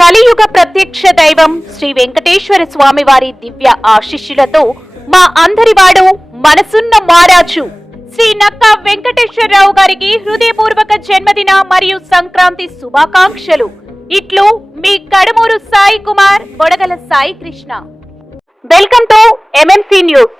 కలియుగ ప్రత్యక్ష దైవం శ్రీ వెంకటేశ్వర స్వామి వారి దివ్య ఆశిష్యులతో మా అందరివాడు మనసున్న మారాజు. శ్రీ నక్కా వెంకటేశ్వరరావు గారికి హృదయపూర్వక జన్మదిన మరియు సంక్రాంతి శుభాకాంక్షలు. ఇట్లు మీ Kadamuru Sai Kumar Bodagala Sai Krishna. Welcome to MMC news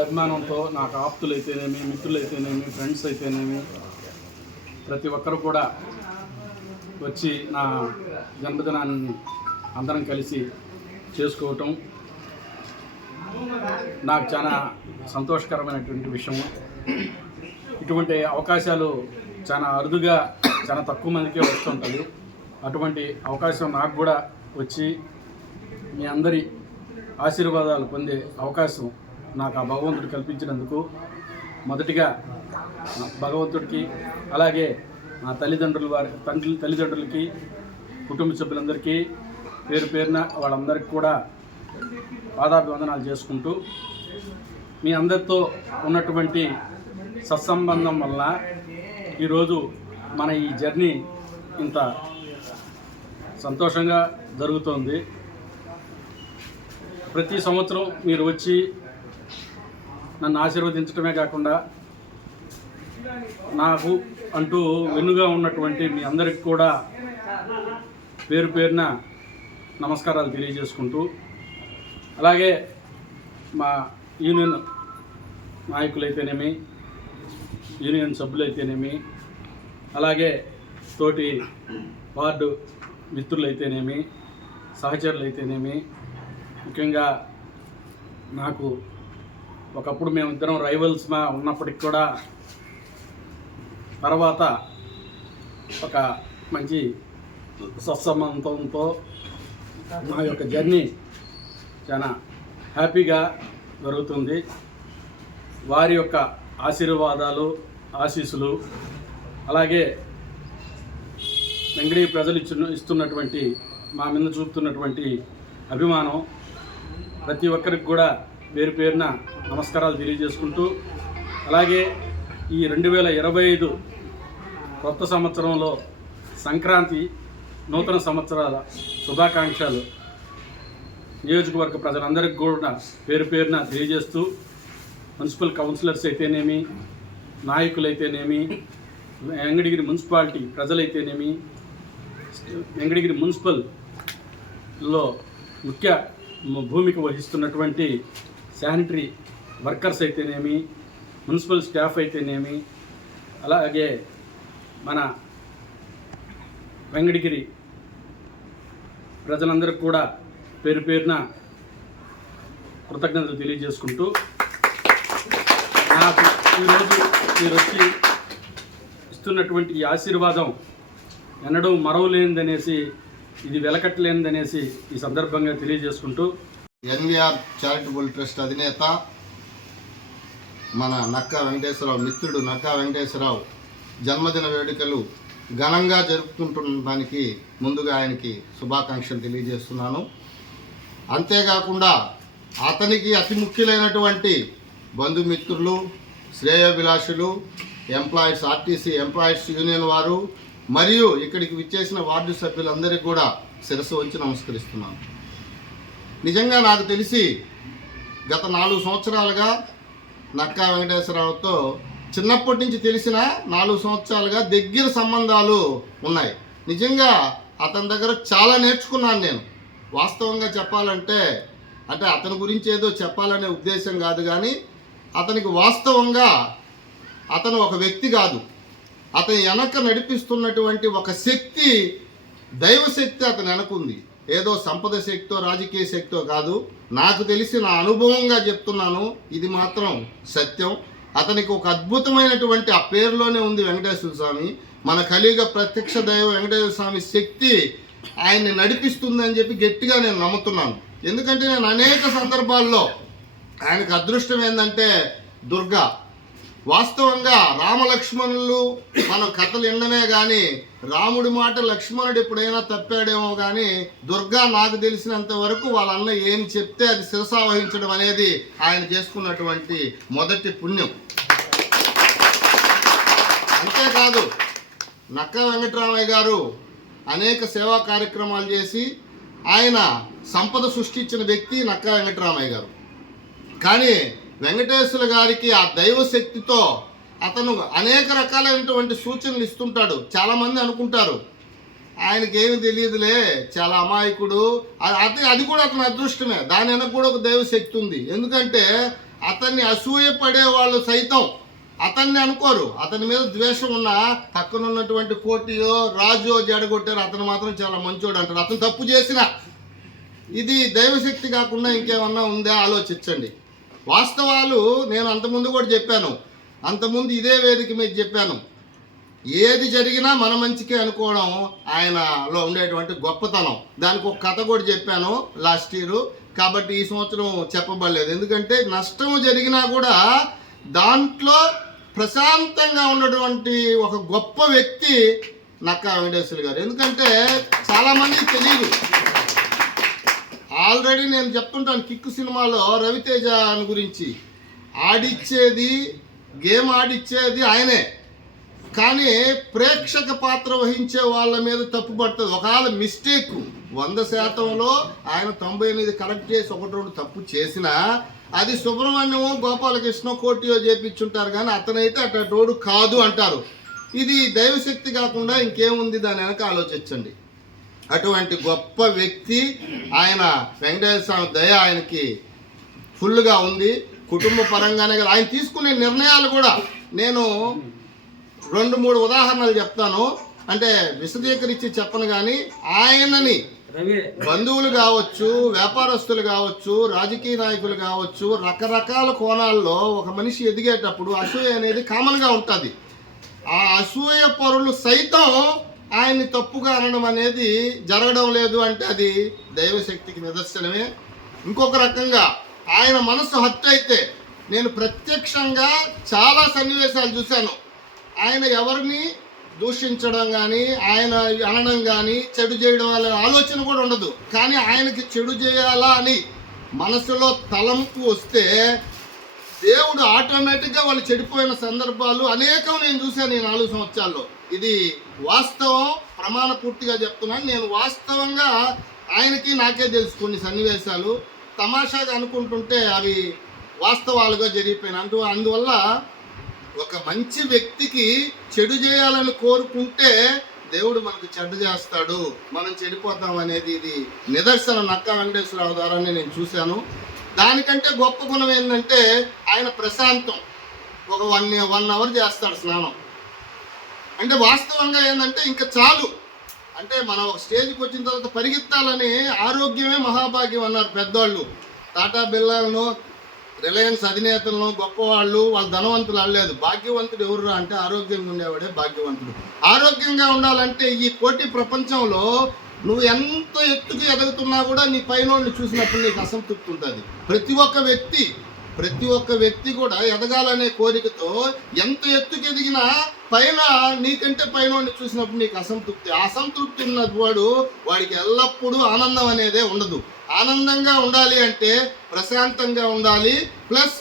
అభిమానంతో నాకు ఆప్తులు అయితేనేమి మిత్రులు అయితేనేమి ఫ్రెండ్స్ అయితేనేమి ప్రతి ఒక్కరు కూడా వచ్చి నా జన్మదినాన్ని అందరం కలిసి చేసుకోవటం నాకు చాలా సంతోషకరమైనటువంటి విషయం ఇటువంటి అవకాశాలు చాలా అరుదుగా చాలా తక్కువ మందికే వస్తుంటుంది అటువంటి అవకాశం నాకు కూడా వచ్చి మీ అందరి ఆశీర్వాదాలు పొందే అవకాశం నాకు ఆ భగవంతుడు కల్పించినందుకు మొదటిగా భగవంతుడికి అలాగే నా తల్లిదండ్రుల వారి తండ్రి తల్లిదండ్రులకి కుటుంబ సభ్యులందరికీ పేరు పేరున వాళ్ళందరికీ కూడా పాదాభివందనాలు చేసుకుంటూ మీ అందరితో ఉన్నటువంటి సత్సంబంధం వల్ల ఈరోజు మన ఈ జర్నీ ఇంత సంతోషంగా జరుగుతోంది. ప్రతి సంవత్సరం మీరు వచ్చి నన్ను ఆశీర్వదించడమే కాకుండా నాకు అంటూ వెన్నుగా ఉన్నటువంటి మీ అందరికి కూడా పేరు పేరున నమస్కారాలు తెలియజేసుకుంటూ అలాగే మా యూనియన్ నాయకులైతేనేమి యూనియన్ సభ్యులైతేనేమి అలాగే తోటి వార్డు మిత్రులైతేనేమి సహచరులైతేనేమి ముఖ్యంగా నాకు ఒకప్పుడు మేము ఇద్దరం రైవల్స్ ఉన్నప్పటికి కూడా తర్వాత ఒక మంచి సత్సంబంధంతో మా యొక్క జర్నీ చాలా హ్యాపీగా జరుగుతుంది. వారి యొక్క ఆశీర్వాదాలు ఆశీస్సులు అలాగే వెంకటీ ప్రజలు ఇచ్చిన ఇస్తున్నటువంటి మా మీద చూపుతున్నటువంటి అభిమానం ప్రతి ఒక్కరికి కూడా పేరు పేరున నమస్కారాలు తెలియజేసుకుంటూ అలాగే ఈ రెండు వేల ఇరవై ఐదు కొత్త సంవత్సరంలో సంక్రాంతి నూతన సంవత్సరాల శుభాకాంక్షలు. నియోజకవర్గ ప్రజలందరికీ కూడా పేరు పేరున తెలియజేస్తూ మున్సిపల్ కౌన్సిలర్స్ అయితేనేమి నాయకులైతేనేమి వెంకటగిరి మున్సిపాలిటీ ప్రజలైతేనేమి వెంకటగిరి మున్సిపల్లో ముఖ్య భూమిక వహిస్తున్నటువంటి శానిటరీ వర్కర్స్ అయితేనేమి మున్సిపల్ స్టాఫ్ అయితేనేమి అలాగే మన వెంకటగిరి ప్రజలందరికీ కూడా పేరు పేరున కృతజ్ఞతలు తెలియజేసుకుంటూ నాకు ఈరోజు మీరు వచ్చి ఇస్తున్నటువంటి ఈ ఆశీర్వాదం ఎన్నడూ మరవలేనిదనేసి ఇది వెలకట్టలేనిదనేసి ఈ సందర్భంగా తెలియజేసుకుంటూ ఎన్విఆర్ చారిటబుల్ ట్రస్ట్ అధినేత మన నక్కా వెంకటేశ్వరరావు మిత్రుడు నక్కా వెంకటేశ్వరరావు జన్మదిన వేడుకలు ఘనంగా జరుపుకుంటున్న దానికి ముందుగా ఆయనకి శుభాకాంక్షలు తెలియజేస్తున్నాను. అంతేకాకుండా అతనికి అతి ముఖ్యులైనటువంటి బంధుమిత్రులు శ్రేయోభిలాషులు ఎంప్లాయీస్ ఆర్టీసీ ఎంప్లాయీస్ యూనియన్ వారు మరియు ఇక్కడికి విచ్చేసిన వార్డు సభ్యులందరికీ కూడా శిరస్సు వంచి నమస్కరిస్తున్నాను. నిజంగా నాకు తెలిసి గత నాలుగు సంవత్సరాలుగా నక్కా వెంకటేశ్వరరావుతో చిన్నప్పటి నుంచి తెలిసిన నాలుగు సంవత్సరాలుగా దగ్గర సంబంధాలు ఉన్నాయి. నిజంగా అతని దగ్గర చాలా నేర్చుకున్నాను నేను. వాస్తవంగా చెప్పాలంటే అంటే అతని గురించి ఏదో చెప్పాలనే ఉద్దేశం కాదు కానీ అతనికి వాస్తవంగా అతను ఒక వ్యక్తి కాదు. అతని వెనక నడిపిస్తున్నటువంటి ఒక శక్తి దైవశక్తి అతని వెనకుంది. ఏదో సంపద శక్తితో రాజకీయ శక్తితో కాదు. నాకు తెలిసి నా అనుభవంగా చెప్తున్నాను ఇది మాత్రం సత్యం. అతనికి ఒక అద్భుతమైనటువంటి ఆ పేరులోనే ఉంది వెంకటేశ్వర స్వామి. మన కలియుగ ప్రత్యక్ష దైవ వెంకటేశ్వర స్వామి శక్తి ఆయన్ని నడిపిస్తుందని చెప్పి గట్టిగా నేను నమ్ముతున్నాను. ఎందుకంటే నేను అనేక సందర్భాల్లో ఆయనకు అదృష్టం ఏంటంటే దుర్గా. వాస్తవంగా రామలక్ష్మణులు మనం కథలు వినడమే కానీ రాముడి మాట లక్ష్మణుడు ఎప్పుడైనా తప్పాడేమో కానీ దుర్గా నాకు తెలిసినంత వరకు వాళ్ళ అన్న ఏం చెప్తే అది శిరసావహించడం అనేది ఆయన చేసుకున్నటువంటి మొదటి పుణ్యం. అంతేకాదు నక్క వెంకటరామయ్య గారు అనేక సేవా కార్యక్రమాలు చేసి ఆయన సంపద సృష్టించిన వ్యక్తి నక్క వెంకటరామయ్య గారు. కానీ వెంకటేశ్వర గారికి ఆ దైవ శక్తితో అతను అనేక రకాలైనటువంటి సూచనలు ఇస్తుంటాడు. చాలామంది అనుకుంటారు. ఆయనకి ఏమి తెలియదులే చాలా అమాయకుడు. అది అది కూడా అతని అదృష్టమే. దాని వెనక కూడా ఒక దైవ శక్తి ఉంది. ఎందుకంటే అతన్ని అసూయ పడే వాళ్ళు సైతం అతన్ని అనుకోరు. అతని మీద ద్వేషం ఉన్న పక్కన ఉన్నటువంటి కోటియో రాజో జడగొట్టారు. అతను మాత్రం చాలా మంచోడు అంటారు అతను తప్పు చేసిన ఇది దైవశక్తి కాకుండా ఇంకేమన్నా ఉందా? ఆలోచించండి. వాస్తవాలు నేను అంతకుముందు కూడా చెప్పాను. అంతకుముందు ఇదే వేదిక మీద చెప్పాను. ఏది జరిగినా మన మంచికే అనుకోవడం ఆయనలో ఉండేటువంటి గొప్పతనం. దానికి ఒక కథ కూడా చెప్పాను లాస్ట్ ఇయర్ కాబట్టి ఈ సంవత్సరం చెప్పబడలేదు. ఎందుకంటే నష్టం జరిగినా కూడా దాంట్లో ప్రశాంతంగా ఉన్నటువంటి ఒక గొప్ప వ్యక్తి నక్కా వెంకటేశ్వర గారు. ఎందుకంటే చాలామంది తెలియదు. ఆల్రెడీ నేను చెప్తుంటాను కిక్కు సినిమాలో రవితేజ గురించి. ఆడిచ్చేది గేమ్ ఆడిచ్చేది ఆయనే. కానీ ప్రేక్షక పాత్ర వహించే వాళ్ళ మీద తప్పు పడుతుంది. ఒకవేళ మిస్టేక్ వంద శాతంలో ఆయన తొంభై ఎనిమిది కరెక్ట్ చేసి ఒకటి రెండు తప్పు చేసినా అది సుబ్రహ్మణ్యం గోపాలకృష్ణ కోటియో చేపించుంటారు కానీ అతనైతే అటోడు కాదు అంటారు. ఇది దైవశక్తి కాకుండా ఇంకేముంది? దాని వెనక ఆలోచించండి. అటువంటి గొప్ప వ్యక్తి ఆయన వెంకటేశ్వర స్వామి దయ ఆయనకి ఫుల్గా ఉంది. కుటుంబ పరంగానే కదా. ఆయన తీసుకునే నిర్ణయాలు కూడా నేను రెండు మూడు ఉదాహరణలు చెప్తాను. అంటే విశదీకరించి చెప్పను కానీ ఆయనని బంధువులు కావచ్చు వ్యాపారస్తులు కావచ్చు రాజకీయ నాయకులు కావచ్చు రకరకాల కోణాల్లో ఒక మనిషి ఎదిగేటప్పుడు అసూయ అనేది కామన్గా ఉంటుంది. ఆ అసూయ పరులు సైతం ఆయన్ని తప్పుగా అనడం అనేది జరగడం లేదు అంటే అది దైవశక్తికి నిదర్శనమే. ఇంకొక రకంగా ఆయన మనసు హత్య అయితే నేను ప్రత్యక్షంగా చాలా సన్నివేశాలు చూశాను. ఆయన ఎవరిని దూషించడం కానీ ఆయన అనడం కానీ చెడు చేయడం అనే ఆలోచన కూడా ఉండదు. కానీ ఆయనకి చెడు చేయాలా అని మనసులో తలంపు వస్తే దేవుడు ఆటోమేటిక్గా వాళ్ళు చెడిపోయిన సందర్భాలు అనేకం నేను చూశాను ఈ నాలుగు సంవత్సరాల్లో. ఇది వాస్తవం ప్రమాణ పూర్తిగా చెప్తున్నాను. నేను వాస్తవంగా ఆయనకి నాకే తెలుసు కొన్ని సన్నివేశాలు. తమాషాగా అనుకుంటుంటే అవి వాస్తవాలుగా జరిగిపోయినాయి. అందు అందువల్ల ఒక మంచి వ్యక్తికి చెడు చేయాలని కోరుకుంటే దేవుడు మనకు చెడ్డ చేస్తాడు. మనం చెడిపోతాం అనేది ఇది నిదర్శనం. నక్క వెంకటేశ్వరరావు ద్వారానే నేను చూశాను. దానికంటే గొప్ప గుణం ఏంటంటే ఆయన ప్రశాంతం. ఒక వన్ వన్ అవర్ చేస్తాడు స్నానం. అంటే వాస్తవంగా ఏంటంటే ఇంకా చాలు. అంటే మనం ఒక స్టేజ్కి వచ్చిన తర్వాత పరిగెత్తాలని ఆరోగ్యమే మహాభాగ్యం అన్నారు పెద్దవాళ్ళు టాటా బిల్లాలను రిలయన్స్ అధినేతలను గొప్పవాళ్ళు వాళ్ళు ధనవంతులు అనలేదు భాగ్యవంతుడు ఎవరు అంటే ఆరోగ్యంగా ఉండేవాడే భాగ్యవంతుడు. ఆరోగ్యంగా ఉండాలంటే ఈ పోటీ ప్రపంచంలో నువ్వు ఎంత ఎత్తుకు ఎదుగుతున్నా కూడా నీ పైన చూసినప్పుడు నీకు అసంతృప్తి ఉంటుంది. ప్రతి ఒక్క వ్యక్తి ప్రతి ఒక్క వ్యక్తి కూడా ఎదగాలనే కోరికతో ఎంత ఎత్తుకు ఎదిగినా పైన నీకంటే పైన చూసినప్పుడు నీకు అసంతృప్తి. అసంతృప్తి ఉన్న వాడు వాడికి ఎల్లప్పుడూ ఆనందం అనేదే ఉండదు. ఆనందంగా ఉండాలి అంటే ప్రశాంతంగా ఉండాలి ప్లస్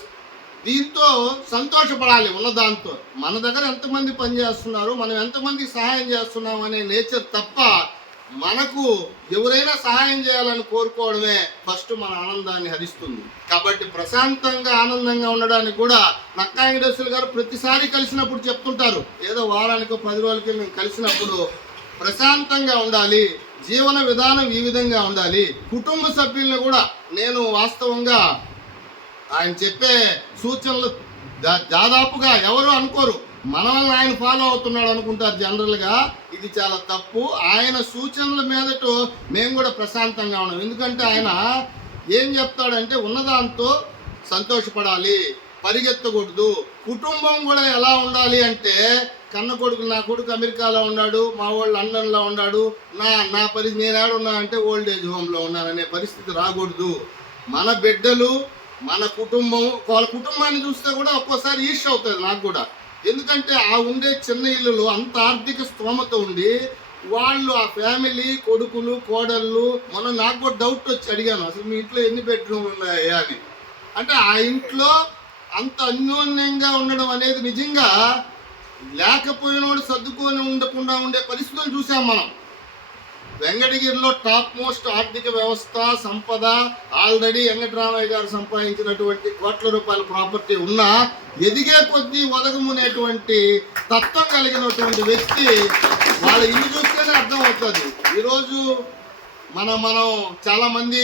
దీంతో సంతోషపడాలి ఉన్న దాంతో. మన దగ్గర ఎంతమంది పని చేస్తున్నారు మనం ఎంతమందికి సహాయం చేస్తున్నాం అనే నేచర్ తప్ప మనకు ఎవరైనా సహాయం చేయాలని కోరుకోవడమే ఫస్ట్ మన ఆనందాన్ని హరిస్తుంది. కాబట్టి ప్రశాంతంగా ఆనందంగా ఉండడానికి కూడా నక్కా వెంకటేశ్వర గారు ప్రతిసారి కలిసినప్పుడు చెప్తుంటారు. ఏదో వారానికో పది రోజులకి మేము కలిసినప్పుడు ప్రశాంతంగా ఉండాలి జీవన విధానం ఈ విధంగా ఉండాలి. కుటుంబ సభ్యులను కూడా నేను వాస్తవంగా ఆయన చెప్పే సూచనలు దా- దాదాపుగా ఎవరు అనుకోరు. మన వల్ల ఆయన ఫాలో అవుతున్నాడు అనుకుంటారు జనరల్గా ఇది చాలా తప్పు. ఆయన సూచనల మీదట మేము కూడా ప్రశాంతంగా ఉన్నాం. ఎందుకంటే ఆయన ఏం చెప్తాడంటే ఉన్నదాంతో సంతోషపడాలి పరిగెత్తకూడదు. కుటుంబం కూడా ఎలా ఉండాలి అంటే కన్న కొడుకు నా కొడుకు అమెరికాలో ఉన్నాడు మా వాళ్ళు లండన్లో ఉన్నాడు నా నా పరిస్థితి నేను ఏడున్నా అంటే ఓల్డ్ ఏజ్ హోమ్లో ఉన్నాననే పరిస్థితి రాకూడదు. మన బిడ్డలు మన కుటుంబం వాళ్ళ కుటుంబాన్ని చూస్తే కూడా ఒక్కోసారి ఈర్ష అవుతుంది నాకు కూడా. ఎందుకంటే ఆ ఉండే చిన్న ఇల్లులో అంత ఆర్థిక స్తోమత ఉండి వాళ్ళు ఆ ఫ్యామిలీ కొడుకులు కోడళ్ళు మొన్న నాకు కూడా డౌట్ వచ్చి అడిగాను అసలు మీ ఇంట్లో ఎన్ని బెడ్రూమ్ ఉన్నాయా? అని. అంటే ఆ ఇంట్లో అంత అన్యోన్యంగా ఉండడం అనేది నిజంగా లేకపోయినోడు సర్దుకొని ఉండకుండా ఉండే పరిస్థితులు చూసాం మనం. వెంకటగిరిలో టాప్ మోస్ట్ ఆర్థిక వ్యవస్థ సంపద ఆల్రెడీ వెంకటరామయ్య గారు సంపాదించినటువంటి కోట్ల రూపాయల ప్రాపర్టీ ఉన్నా ఎదిగే కొద్దీ ఒదగమునేటువంటి తత్వం కలిగినటువంటి వ్యక్తి వాళ్ళ ఇల్లు చూస్తేనే అర్థం అవుతుంది ఈరోజు మనం మనం చాలామంది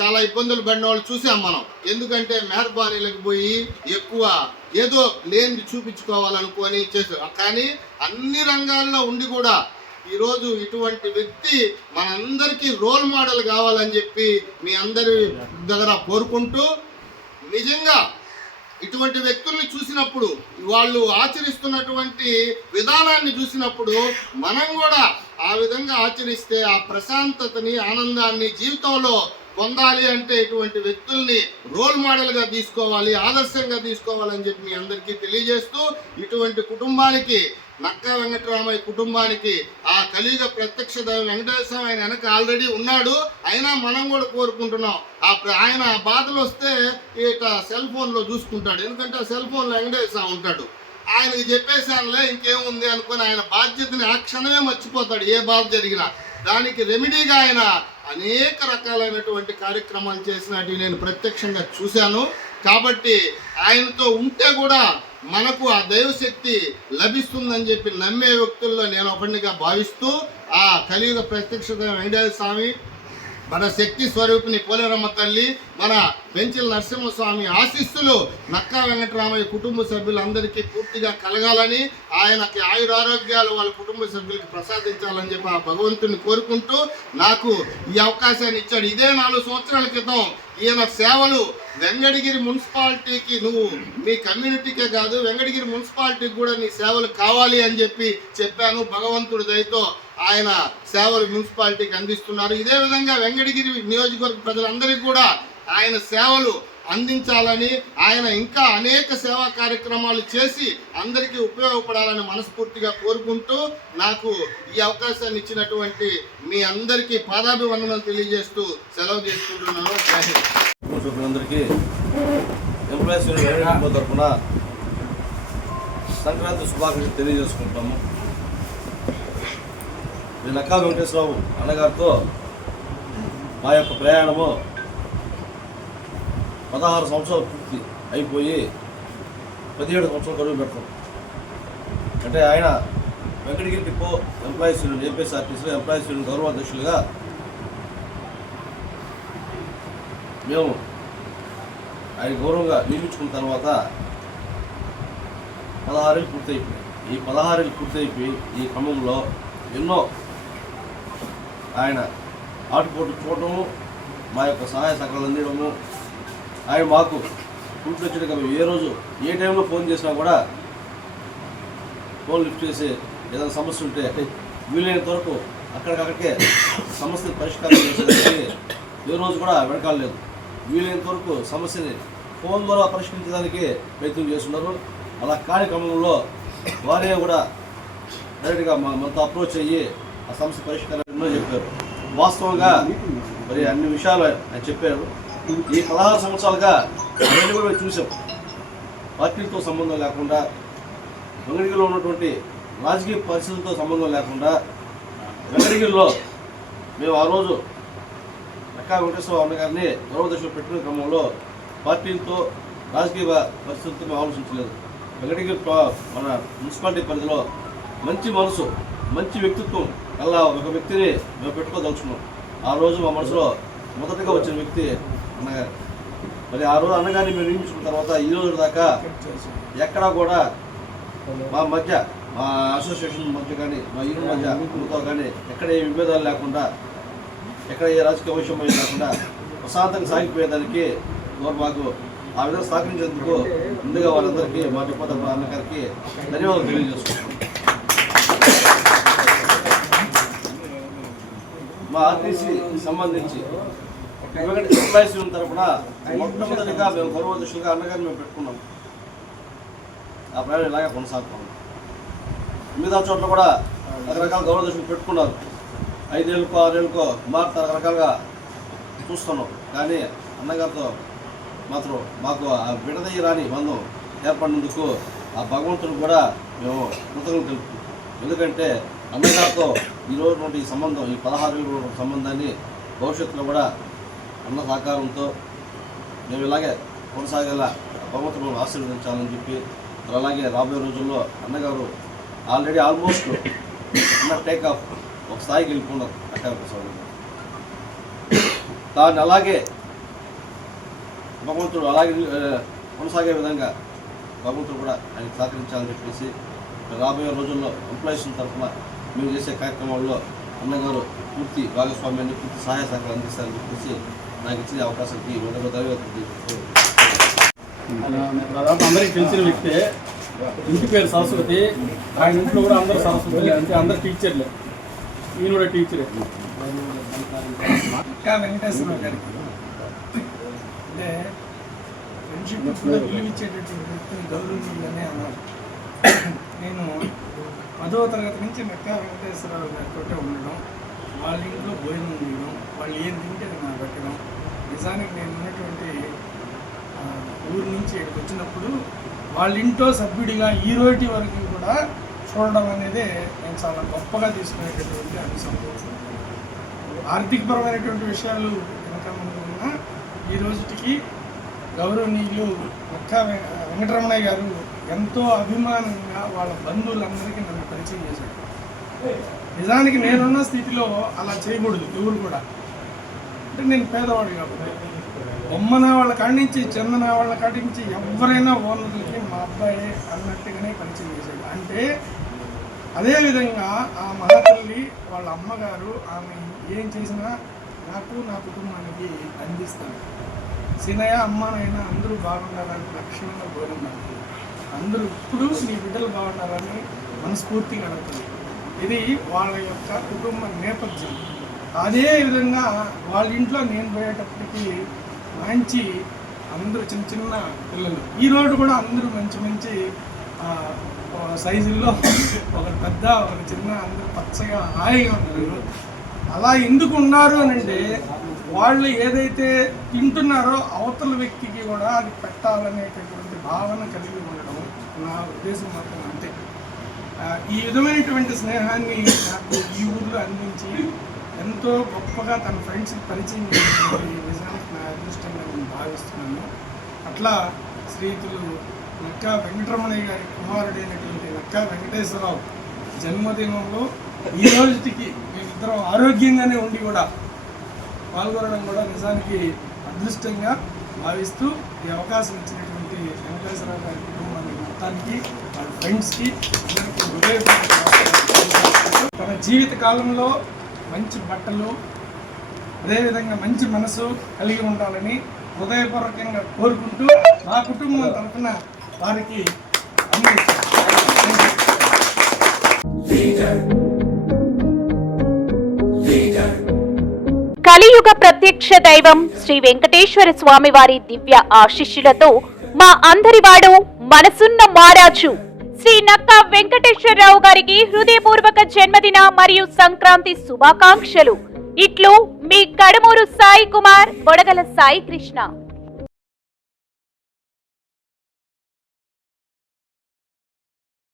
చాలా ఇబ్బందులు పడిన వాళ్ళు చూసాం మనం. ఎందుకంటే మెహర్బానీలకు పోయి ఎక్కువ ఏదో లేనిది చూపించుకోవాలనుకొని చేశారు కానీ అన్ని రంగాల్లో ఉండి కూడా ఈరోజు ఇటువంటి వ్యక్తి మనందరికీ రోల్ మోడల్ కావాలని చెప్పి మీ అందరి దగ్గర కోరుకుంటూ నిజంగా ఇటువంటి వ్యక్తుల్ని చూసినప్పుడు వాళ్ళు ఆచరిస్తున్నటువంటి విధానాన్ని చూసినప్పుడు మనం కూడా ఆ విధంగా ఆచరిస్తే ఆ ప్రశాంతతని ఆనందాన్ని జీవితంలో పొందాలి అంటే ఇటువంటి వ్యక్తుల్ని రోల్ మోడల్గా తీసుకోవాలి ఆదర్శంగా తీసుకోవాలని చెప్పి మీ అందరికీ తెలియజేస్తూ ఇటువంటి కుటుంబానికి నక్కా వెంకటరామయ్య కుటుంబానికి ఆ కలియుగ ప్రత్యక్ష వెంకటేశ్వర ఆయన వెనక ఆల్రెడీ ఉన్నాడు. అయినా మనం కూడా కోరుకుంటున్నాం. ఆ ఆయన బాధలు వస్తే ఇక సెల్ ఫోన్లో చూసుకుంటాడు. ఎందుకంటే ఆ సెల్ ఫోన్లో వెంకటేశ్వర ఉంటాడు. ఆయనకి చెప్పేశానులే ఇంకేముంది అనుకుని ఆయన బాధ్యతని ఆ క్షణమే మర్చిపోతాడు. ఏ బాధ జరిగినా దానికి రెమెడీగా ఆయన అనేక రకాలైనటువంటి కార్యక్రమాలు చేసినట్టు నేను ప్రత్యక్షంగా చూశాను. కాబట్టి ఆయనతో ఉంటే కూడా మనకు ఆ దైవశక్తి లభిస్తుందని చెప్పి నమ్మే వ్యక్తుల్లో నేను ఒకటిగా భావిస్తూ ఆ కలియుగ ప్రత్యక్ష వెంకటేశ్వర స్వామి మన శక్తి స్వరూపిణి పోలేరమ్మ తల్లి మన పెంచిల నరసింహస్వామి ఆశీస్సులు నక్కా వెంకటరామయ్య కుటుంబ సభ్యులందరికీ పూర్తిగా కలగాలని ఆయనకి ఆయురారోగ్యాలు వాళ్ళ కుటుంబ సభ్యులకి ప్రసాదించాలని చెప్పి ఆ భగవంతుని కోరుకుంటూ నాకు ఈ అవకాశాన్ని ఇచ్చాడు. ఇదే నాలుగు సంవత్సరాల క్రితం ఈయన సేవలు వెంగడగిరి మున్సిపాలిటీకి నువ్వు మీ కమ్యూనిటీకే కాదు వెంగడగిరి మున్సిపాలిటీకి కూడా నీ సేవలు కావాలి అని చెప్పి చెప్పాను. భగవంతుడి దయతో ఆయన సేవలు మున్సిపాలిటీకి అందిస్తున్నారు. ఇదే విధంగా వెంకటగిరి నియోజకవర్గ ప్రజలందరికీ కూడా ఆయన సేవలు అందించాలని ఆయన ఇంకా అనేక సేవా కార్యక్రమాలు చేసి అందరికీ ఉపయోగపడాలని మనస్ఫూర్తిగా కోరుకుంటూ నాకు ఈ అవకాశాన్ని ఇచ్చినటువంటి మీ అందరికీ పాదాభివందనం తెలియజేస్తూ సెలవు తీసుకుంటున్నాను ఎంప్లాయీస్ తరఫున సంక్రాంతి శుభాకాంక్షలు తెలియజేసుకుంటాము. నేను నక్కా వెంకటేశ్వరరావు అన్నగారితో మా యొక్క ప్రయాణము పదహారు సంవత్సరాలు పూర్తి అయిపోయి పదిహేడు సంవత్సరాలు గడువు పెడతాం అంటే ఆయన వెంకటగిరి డిపో ఎంప్లాయీస్ యూనియన్ ఏపీఎస్ఆర్టీసీలో ఎంప్లాయీస్ యూనియన్ గౌరవ అధ్యక్షులుగా మేము ఆయన గౌరవంగా నియమించుకున్న తర్వాత పదహారేళ్ళు పూర్తయిపోయాయి ఈ పదహారేళ్ళు పూర్తయిపోయి ఈ క్రమంలో ఎన్నో ఆయన ఆటుపోటు చూడటము మా యొక్క సహాయ సహకారాలు అందించడము. ఆయన మాకు పూర్తి మేము ఏ రోజు ఏ టైంలో ఫోన్ చేసినా కూడా ఫోన్ లిఫ్ట్ చేసి ఏదైనా సమస్య ఉంటే వీలైనంత వరకు అక్కడికక్కడికే సమస్యని పరిష్కారం చేసేదానికి ఏ రోజు కూడా వెనకాలలేదు వీలైనంత వరకు సమస్యని ఫోన్ ద్వారా పరిష్కరించడానికి ప్రయత్నం చేస్తున్నారు. అలా కార్యక్రమంలో వారే కూడా డైరెక్ట్గా మనతో అప్రోచ్ అయ్యి ఆ సమస్య పరిష్కారంలో చెప్పారు. వాస్తవంగా మరి అన్ని విషయాలు ఆయన చెప్పారు. ఈ పదహారు సంవత్సరాలుగా నేను కూడా మేము చూసాం పార్టీలతో సంబంధం లేకుండా వెంగడిగిరిలో ఉన్నటువంటి రాజకీయ పరిస్థితులతో సంబంధం లేకుండా వెంగడిగిరిలో మేము ఆ రోజు లక్కా వెంకటేశ్వర అన్న గారిని గౌరవదశలో పెట్టిన క్రమంలో పార్టీలతో రాజకీయ పరిస్థితులతో మేము ఆలోచించలేదు. వెంకటగిరి మన మున్సిపాలిటీ పరిధిలో మంచి మనసు మంచి వ్యక్తిత్వం అలా ఒక వ్యక్తిని మేము పెట్టుకోదలుచుకున్నాం. ఆ రోజు మా మనసులో మొదటగా వచ్చిన వ్యక్తి అన్నగారు. మరి ఆ రోజు అన్నగారిని మేము నియమించుకున్న తర్వాత ఈ రోజు దాకా ఎక్కడా కూడా మా మధ్య మా అసోసియేషన్ మధ్య కానీ మా యూనియన్ మధ్య అమ్ముతో కానీ ఎక్కడ ఏ విభేదాలు లేకుండా ఎక్కడ ఏ రాజకీయ వైషమ్యం లేకుండా ప్రశాంతంగా సాగిపోయేదానికి మాకు ఆ విధంగా సహకరించేందుకు ముందుగా వాళ్ళందరికీ మా డిపోత అన్నగారికి ధన్యవాదాలు తెలియజేసుకుంటున్నాం మా ఆర్టీసీ సంబంధించి ఎంప్లాయీస్ యూనియన్ తరఫున మొట్టమొదటిగా మేము గౌరవదృష్టిగా అన్నగారిని మేము పెట్టుకున్నాం. ఆ ప్రయాణం ఇలాగే కొనసాగుతాం మిగతా చోట్ల కూడా రకరకాల గౌరవ దృష్టిని పెట్టుకున్నారు. ఐదేళ్ళకో ఆరేళ్ళకో మారుతా రకరకాలుగా చూస్తున్నాం. కానీ అన్నగారితో మాత్రం మాకు ఆ విడదయ్యి రాని బంధం ఏర్పడినందుకు ఆ భగవంతుడు కూడా మేము కృతజ్ఞతలు తెలుపుతున్నాం. ఎందుకంటే అన్నగారితో ఈరోజు నుండి ఈ సంబంధం ఈ పదహారు సంబంధాన్ని భవిష్యత్తులో కూడా అన్న సహకారంతో మేము ఇలాగే కొనసాగేలా భగవంతుడు ఆశీర్వదించాలని చెప్పి మరి అలాగే రాబోయే రోజుల్లో అన్నగారు ఆల్రెడీ ఆల్మోస్ట్ అన్న టేక్ ఆఫ్ ఒక స్థాయికి వెళ్ళిపోన్నారు అక్కడ దాన్ని అలాగే భగవంతుడు అలాగే కొనసాగే విధంగా భగవంతుడు కూడా ఆయనకు సహకరించాలని చెప్పేసి రాబోయే రోజుల్లో ఎంప్లాయీస్ తరఫున మేము చేసే కార్యక్రమాల్లో అన్నగారు పూర్తి భాగస్వామ్యాన్ని పూర్తి సహాయ సహకారం అందిస్తారని చెప్పేసి నాకు ఇచ్చిన అవకాశానికి వందల ధన్యవాదాలు దాదాపు అందరికీ తెలిసిన వ్యక్తే ఇంటి పేరు సరస్వతి ఆయన ఇంట్లో కూడా అందరూ సరస్వతి అంటే అందరు టీచర్లే. ఈయన కూడా టీచరే. ఇంకా వెంకటేశ్వరరావు గారికి. అంటే ఫ్రెండ్షిప్ కూడా విలువ ఇచ్చేటటువంటి వ్యక్తిని గౌరవనీయులనే అన్నారు. నేను పదవ తరగతి నుంచి మెక్క వెంకటేశ్వరరావు గారితో ఉండడం వాళ్ళ ఇంట్లో భోజనం చేయడం వాళ్ళు ఏం తింటే అది నాకు పెట్టడం. నిజానికి నేను ఉన్నటువంటి ఊరి ఊరు నుంచి ఇక్కడికి వచ్చినప్పుడు వాళ్ళ ఇంట్లో సభ్యుడిగా ఈ రోజు వరకు కూడా చూడడం అనేది నేను చాలా గొప్పగా తీసుకునేటటువంటి అంశం ఆర్థికపరమైనటువంటి విషయాలు వెనక ఉన్నా ఈ రోజుకి గౌరవనీయులు ఒక్క వెంకటరమణయ్య గారు ఎంతో అభిమానంగా వాళ్ళ బంధువులందరికీ నన్ను పరిచయం చేశారు. నిజానికి నేనున్న స్థితిలో అలా చేయకూడదు ఎవరు కూడా. అంటే నేను పేదవాడు కాబట్టి. బొమ్మన వాళ్ళ కాడించి నుంచి చందన వాళ్ళ కాడించి నుంచి ఎవరైనా ఓనర్లకి మా అబ్బాయి అన్నట్టుగానే పరిచయం చేశాడు అంటే అదేవిధంగా ఆ మహాతల్లి వాళ్ళ అమ్మగారు ఆమె ఏం చేసినా నాకు నా కుటుంబానికి అందిస్తాను సినయ అమ్మనైనా అందరూ బాగుండాలని లక్ష్యంగా కోరున్నాను అందరూ ఇప్పుడు నీ బిడ్డలు బాగుండాలని మనస్ఫూర్తిగా అడుగుతుంది ఇది వాళ్ళ యొక్క కుటుంబ నేపథ్యం. అదే విధంగా వాళ్ళ ఇంట్లో నేను పోయేటప్పటికి మంచి అందరూ చిన్న చిన్న పిల్లలు. ఈ రోడ్డు కూడా అందరూ మంచి మంచి సైజుల్లో ఒక పెద్ద ఒక చిన్న అందరూ పచ్చగా హాయిగా ఉన్నారు. అలా ఎందుకు ఉన్నారు అని అంటే వాళ్ళు ఏదైతే తింటున్నారో అవతల వ్యక్తికి కూడా అది పెట్టాలనేటటువంటి భావన కలిగి ఉండడం నా ఉద్దేశం మాత్రం అంతే. ఈ విధమైనటువంటి స్నేహాన్ని నాకు ఈ ఊర్లో అందించి ఎంతో గొప్పగా తన ఫ్రెండ్స్కి పరిచయం చేసినటువంటి నిజానికి నా అదృష్టంగా నేను భావిస్తున్నాను. అట్లా శ్రీతులు నక్కా వెంకటరమణయ్య గారి కుమారుడైనటువంటి నక్కా వెంకటేశ్వరరావు జన్మదినంలో ఈ రోజుకి మేమిద్దరం ఆరోగ్యంగానే ఉండి కూడా పాల్గొనడం కూడా నిజానికి అదృష్టంగా భావిస్తూ ఈ అవకాశం ఇచ్చినటువంటి వెంకటేశ్వరరావు గారికి మొత్తానికి వాళ్ళ ఫ్రెండ్స్కి తన జీవిత కాలంలో మంచి బట్టలు అదేవిధంగా మంచి మనసు కలిగి ఉండాలని హృదయపూర్వకంగా కోరుకుంటూ మా కుటుంబం తరఫున వారికి కలియుగ ప్రత్యక్ష దైవం శ్రీ వెంకటేశ్వర స్వామి వారి దివ్య ఆశిష్యులతో మా అందరివాడు మనసున్న మారాజు శ్రీ నక్క వెంకటేశ్వరరావు గారికి హృదయపూర్వక జన్మదిన మరియు సంక్రాంతి శుభాకాంక్షలు. ఇట్లు మీ కడమూరు సాయి కుమార్ బొడగల సాయి కృష్ణ.